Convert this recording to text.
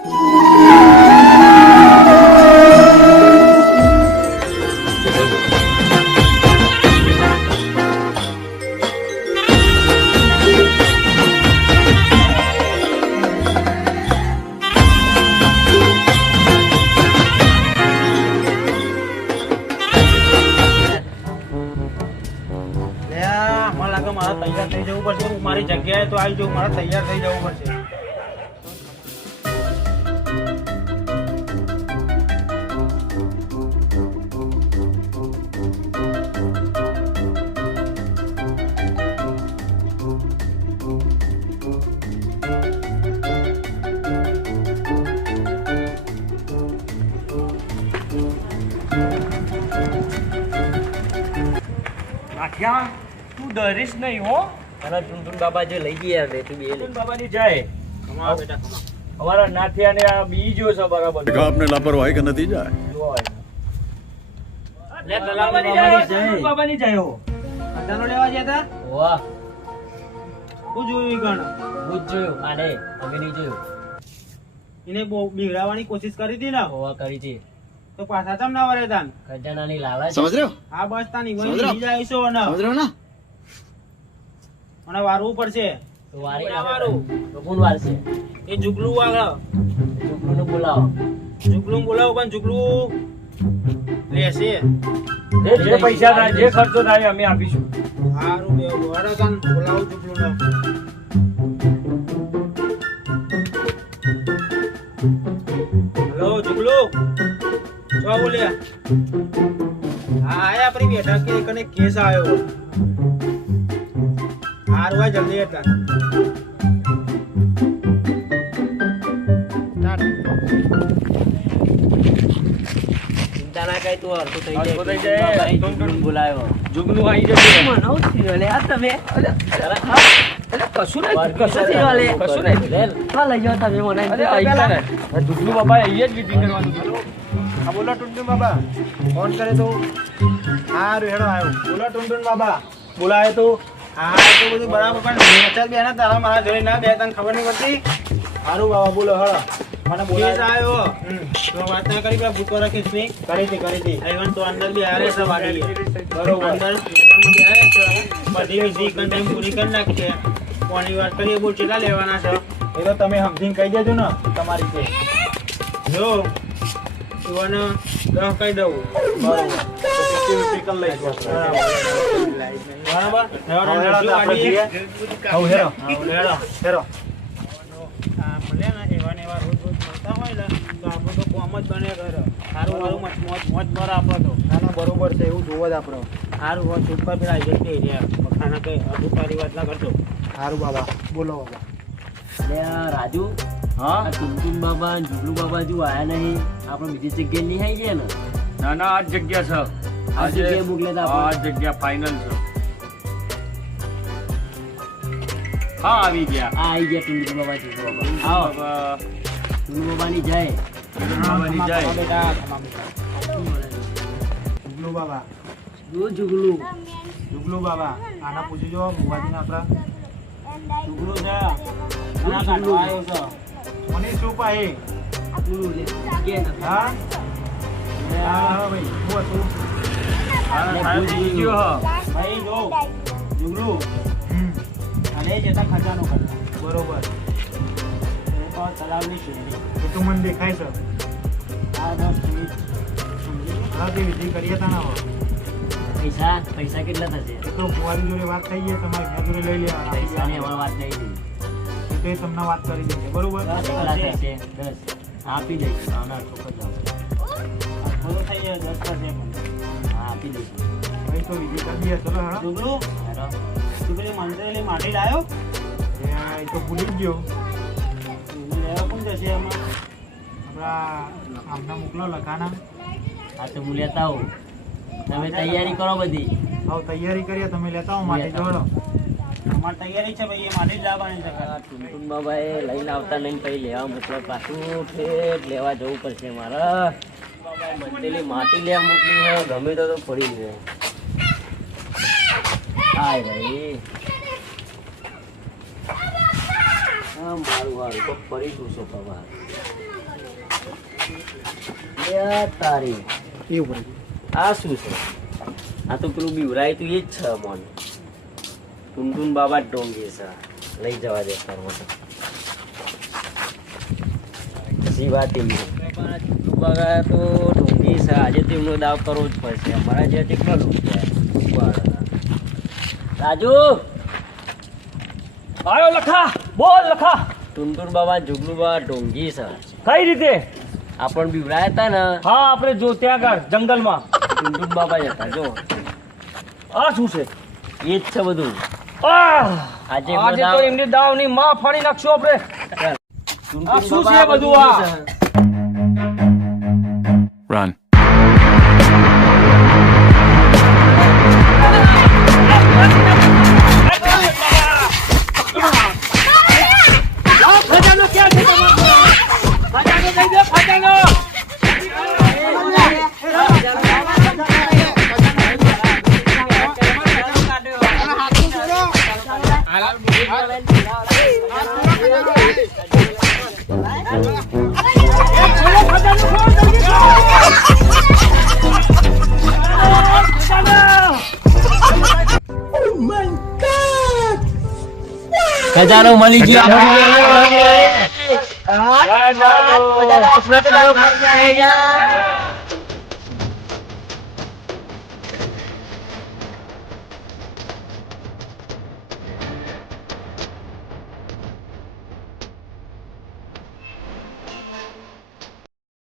તૈયાર થઈ જવું પડશે. હું મારી જગ્યાએ તો આવી જવું, મારે તૈયાર થઈ જવું પડશે. નાખ્યા તું ડરીશ નહીં હો. અને ટુનટુન બાબા જે લઈ ગયા રે તું બે ટુનટુન બાબાની જાય કમાવા બેટા કમા. અમારા નાથિયાને આ બીજો છે બરાબર. देखा आपने लापरवाही का नतीजा है. લે તલાવની જાય. ટુનટુન બાબાની જાય હો. ખજાનો લેવા ગયા તા. વાહ હું જોયું ઈ ગણ. હું જ જોયું આને અમે નહીં જોયું. એને બહુ બીવડાવવાની કોશિશ કરી હતી ને, હોવા કરી હતી તો પાછા ચમ ના વરે તાન. ખજાનાની લાલચ. समझ रहे हो? આ બસ તાની સમજ વહી રહ્યો? લઈ જાય છો ને समझ रहे हो ना? અને વારવું પડશે. તો વારી કોના વારું? તો કોણ વારશે? એ જુગલું વાળા. છોકરુંને બોલાવો. જુગલું બોલાવો પણ જુગલું લેશે. જે પૈસા થાય જે ખર્ચો થાય અમે આપીશું. હારું બે વડે કાન બોલાવો જુગલું ને. હેલો જુગલું, ચો બોલ્યા? હા આયા આપણી બેઠક કે કને કેસ આવ્યો. હારું ભાઈ જલ્દી હતા. ચિંતા ના કઈ તું હરખું થઈ હરખું થઈ જાય. જાય. બાબાએ જુગલું બોલાવ્યો. જુગનું આવી જશે. મનાવ થયો લે આ તમે. કશું કશું થયો લે. કશું નહીં. હા લઈ જાઓ તમે મને. અરે આ જુગનું બાબા અહીંયા જ વિધિ કરવાનું કીધું. હા બોલો ટુનટુન બાબા, ફોન કરે તો હારું હેડો આવ્યો. બોલો ટુનટુન બાબા, બોલાવે તો હા તો બધું બરાબર, પણ મેચર બે ના તારા મારા જોડે ના બે તને ખબર નહીં પડતી. હારું બાબા બોલો હળો. મને બોલાવે આવ્યો. તો વાત ના કરી પેલા ભૂતો રાખીશ નહીં. કરી હતી આઈવન તો અંદર બી આરે છે વાડી. બરોબર અંદર મેદાનમાં બી આરે છે. બધી વિધિ ટાઈમ પૂરી કરી નાખી છે. કોની વાત કરીએ બોલ કેટલા લેવાના છે એ તો તમે સમજીને કહી દેજો ને તમારી છે. જો ઈવન 10 કહી દઉં. બરોબર તો 50 કરી લઈશું. બરાબર હેરો. આ મળે ને એવા ને એવા રોજ મળતા હોય ને તો આપણું તો કોમ જ બને ઘરે. સારું મોજ બર આપણો તો. ના બરોબર છે, એવું જોવો જ આપણો. સારું હોય સુપર પેલા આવી જશે ખાના કઈ અધુપારી વાત ના કરજો. સારું બાબા બોલો બાબા. લે આ રાજુ હા આ ટુનટુન બાબા અને જુગલુ બાબા જો આયા નહીં આપણે બીજી જગ્યાએ નહીં આવી ગયા ને. ના ના આ જ જગ્યા છે. આ જગ્યાએ મોકલે તો આ આપણે. જગ્યા ફાઇનલ છે. હા આવી ગયા. આ આવી ગયા ટુનટુન બાબા જુગલુ બાબા. આવો બાબા જુગલુ બાબાની જાય. બાબાની જાય. બેટા જુગલુ બાબા, જો જુગલુ જુગલુ બાબા આના પૂછી જો મુવાજીને આપણા જુગલુ છે. આના કાઢવા આવ્યો છે. મને શું પાહે? જુગલુ લે કે નથી. હા હા ભાઈ હું હતું. હા સાહેબ જીતી ગયો હ. ભાઈ જો જુગલુ અને જતા ખજાનો કરતા. બરોબર. એ તો તલાવની શેરી. એ તો મને દેખાય છે. આ 10 મિનિટ હા તે વિધિ કરીએ તા ના પૈસા કેટલા થશે? એ તો કુંવારી જોડે વાત થઈ ગઈ, તમારી ઘર જોડે લઈ લેવાના. પૈસાની હવે વાત નહીં થઈ. એ તો એ તમને વાત કરી દેશે. બરોબર કેટલા થશે? 10 આપી દઈશું. નાના છોકરો જાવ. બધું થઈ જાય 10 થશે. હા આપી દઈશું. ભાઈ તો વિધિ કરી દઈએ. ચલો હા જુગલુ, હેરો. તું પેલી મંત્રેલી માટી લાવ્યો? એ તો ભૂલી જ ગયો. લેવા કોણ જશે એમાં? આપણા આમના મોકલો લખાના. હા તો હું લેતા આવું. તમે તૈયારી કરો બધી. હવે તૈયારી કરીએ, તમે લેતા આવો માટી જોડો. અમારી તૈયારી છે ભાઈ, એ માટી જ લાવવાની છે. ટુનટુન બાબાએ લઈને આવતા નહીં પછી લેવા મોકલો. પાછું ઠેઠ લેવા જવું પડશે મારે. બાબાએ મંડેલી માટી લેવા મોકલી છે. ગમે તો પડી ગયો. હાય ભાઈ મારું તો ફરી ગયું છો બાબા. એ તારી એવું આ શું છે? આ તો પેલું બીવરાય તું એ જ છે મોન. ટુનટુન બાબા ડોંગી છે. લઈ જવા દે ઘરમાં તો. પછી વાત એમની. ટુનટુન બાબા તો ડોંગી છે. આજે તો એમનો દાવ કરવો જ પડશે. અમારા જે કેટલા લોકો રાજુ આયો લખા, બોલ લખા. ટુનટુન બાબા જુગલું બાબા ડોંગી છે. કઈ રીતે? આપણ બીવરાયા હતા ને હા, આપણે જો ત્યાં આગળ જંગલમાં. ટુનટુન બાબા જ હતા જો. આ શું છે? એ જ છે બધું. આજે તો એમની દાવની માં ફાડી નાખશું આપણે. આ શું છે બધું આ? Run. ખજાનો ક્યાં છે તમારો? ખજાનો દઈ દે, ખજાનો. ખજાનો મળી ગયો. ખજાનો.